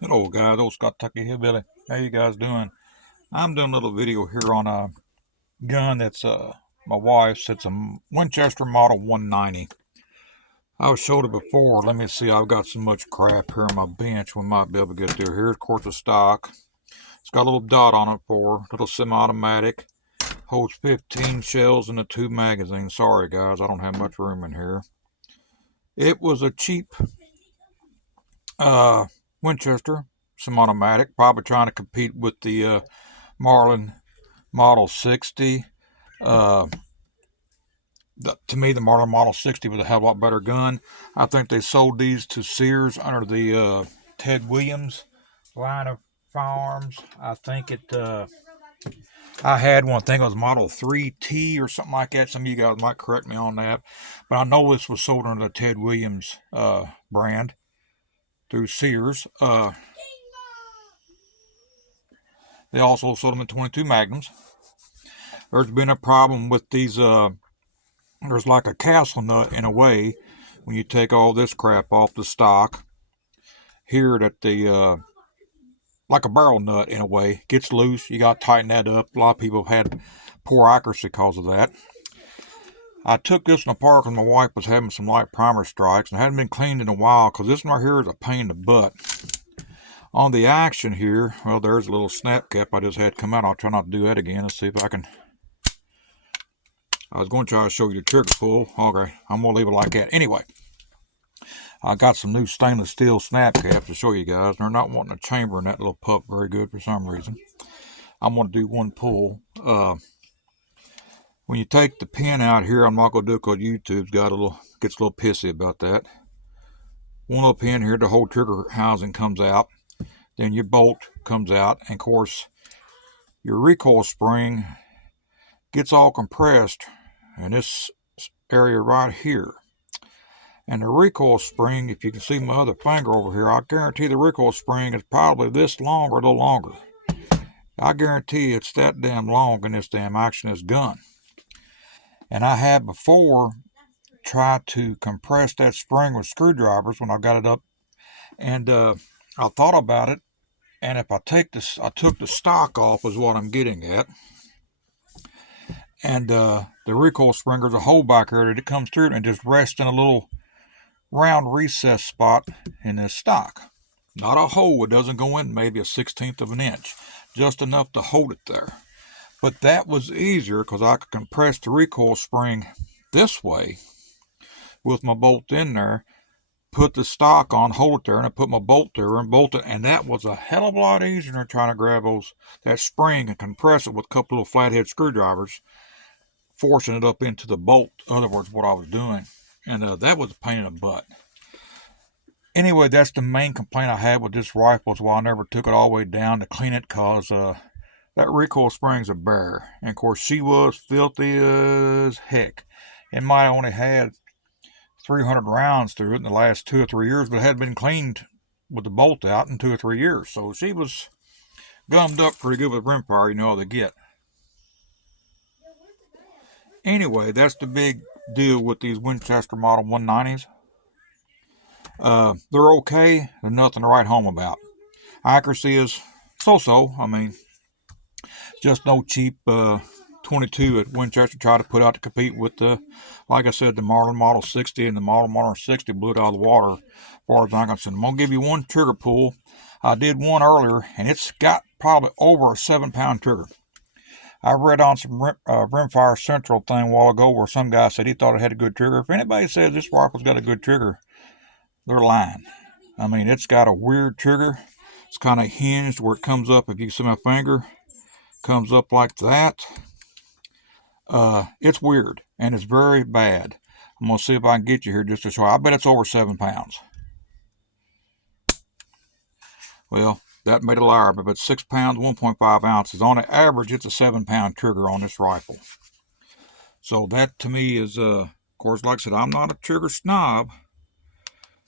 Hello guys, old Scott Tucky Hillbilly. How you guys doing? I'm doing a little video here on a gun that's my wife's. It's a Winchester Model 190. I've showed it before. Let me see. I've got so much crap here on my bench. We might be able to get through. Here's of course the stock. It's got a little dot on it for little semi-automatic. Holds 15 shells and the 2 magazines. Sorry guys, I don't have much room in here. It was a cheap Winchester semi-automatic, probably trying to compete with the Marlin Model 60. To me, the Marlin Model 60 was a hell of a lot better gun. I think they sold these to Sears under the Ted Williams line of firearms. I think I had one, I think it was Model 3T or something like that. Some of you guys might correct me on that. But I know this was sold under the Ted Williams brand through Sears. They also sold them in 22 Magnums. There's been a problem with these. There's like a castle nut in a way when you take all this crap off the stock. Here, that the like a barrel nut in a way gets loose. You got to tighten that up. A lot of people have had poor accuracy because of that. I took this one apart because my wife was having some light primer strikes and hadn't been cleaned in a while because this one right here is a pain in the butt. On the action here, well, there's a little snap cap I just had come out. I'll try not to do that again. Let's see if I can. I was going to try to show you the trigger pull. Okay, I'm going to leave it like that. Anyway, I got some new stainless steel snap caps to show you guys. They're not wanting a chamber in that little pup very good for some reason. I'm going to do one pull. When you take the pin out here, I'm not going to do it because YouTube's gets a little pissy about that. One little pin here, the whole trigger housing comes out. Then your bolt comes out. And of course, your recoil spring gets all compressed in this area right here. And the recoil spring, if you can see my other finger over here, I guarantee the recoil spring is probably this long or a little longer. I guarantee it's that damn long in this damn action this gun. And I had before tried to compress that spring with screwdrivers when I got it up. And I thought about it. And if I took the stock off is what I'm getting at. And the recoil spring, there's a hole back here that it comes through and just rests in a little round recess spot in this stock. Not a hole, it doesn't go in maybe a 1/16 of an inch, just enough to hold it there. But that was easier because I could compress the recoil spring this way with my bolt in there, put the stock on, hold it there, and I put my bolt there and bolt it, and that was a hell of a lot easier than trying to grab that spring and compress it with a couple of flathead screwdrivers, forcing it up into the bolt. In other words, what I was doing. And that was a pain in the butt. Anyway, that's the main complaint I had with this rifle, is why I never took it all the way down to clean it, because that recoil spring's a bear. And of course, she was filthy as heck. It might have only had 300 rounds through it in the last 2 or 3 years, but it had been cleaned with the bolt out in 2 or 3 years. So she was gummed up pretty good with rimfire, you know how they get. Anyway, that's the big deal with these Winchester Model 190s. They're okay. They're nothing to write home about. Accuracy is so-so. I mean, just no cheap 22 at Winchester tried to put out to compete with like I said, the Marlin Model 60 and the Marlin 60 blew it out of the water as far as I'm concerned. I'm going to give you one trigger pull. I did one earlier, and it's got probably over a 7-pound trigger. I read on some Rimfire Central thing a while ago where some guy said he thought it had a good trigger. If anybody says this rifle's got a good trigger, they're lying. I mean, it's got a weird trigger. It's kind of hinged where it comes up. If you see my finger, comes up like that. It's weird, and it's very bad. I'm going to see if I can get you here just to show you. I bet it's over 7 pounds. Well, that made a liar, but it's 6 pounds, 1.5 ounces. On the average, it's a 7-pound trigger on this rifle. So that to me is, of course, like I said, I'm not a trigger snob.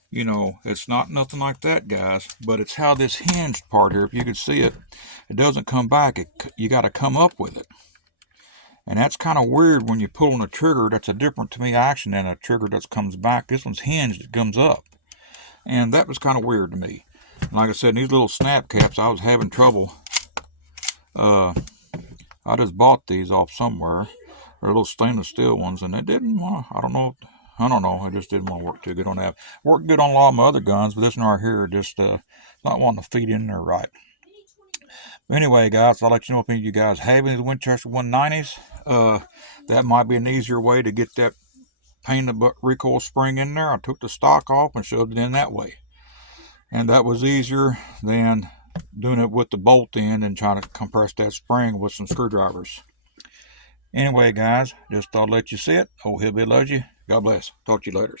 You know, it's not nothing like that, guys. But it's how this hinged part here, if you can see it, it doesn't come back. You got to come up with it. And that's kind of weird when you pull on a trigger. That's a different, to me, action than a trigger that comes back. This one's hinged, it comes up. And that was kind of weird to me. Like I said, these little snap caps, I was having trouble. I just bought these off somewhere. They're little stainless steel ones, and they didn't want to, I don't know, I just didn't want to work too good on that. Worked good on a lot of my other guns, but this one right here just not wanting to feed in there right. But anyway, guys, I'll let you know if any of you guys have any Winchester 190s. That might be an easier way to get that painted recoil spring in there. I took the stock off and shoved it in that way. And that was easier than doing it with the bolt end and trying to compress that spring with some screwdrivers. Anyway, guys, just thought I'd let you see it. Old Hillbilly loves you. God bless. Talk to you later.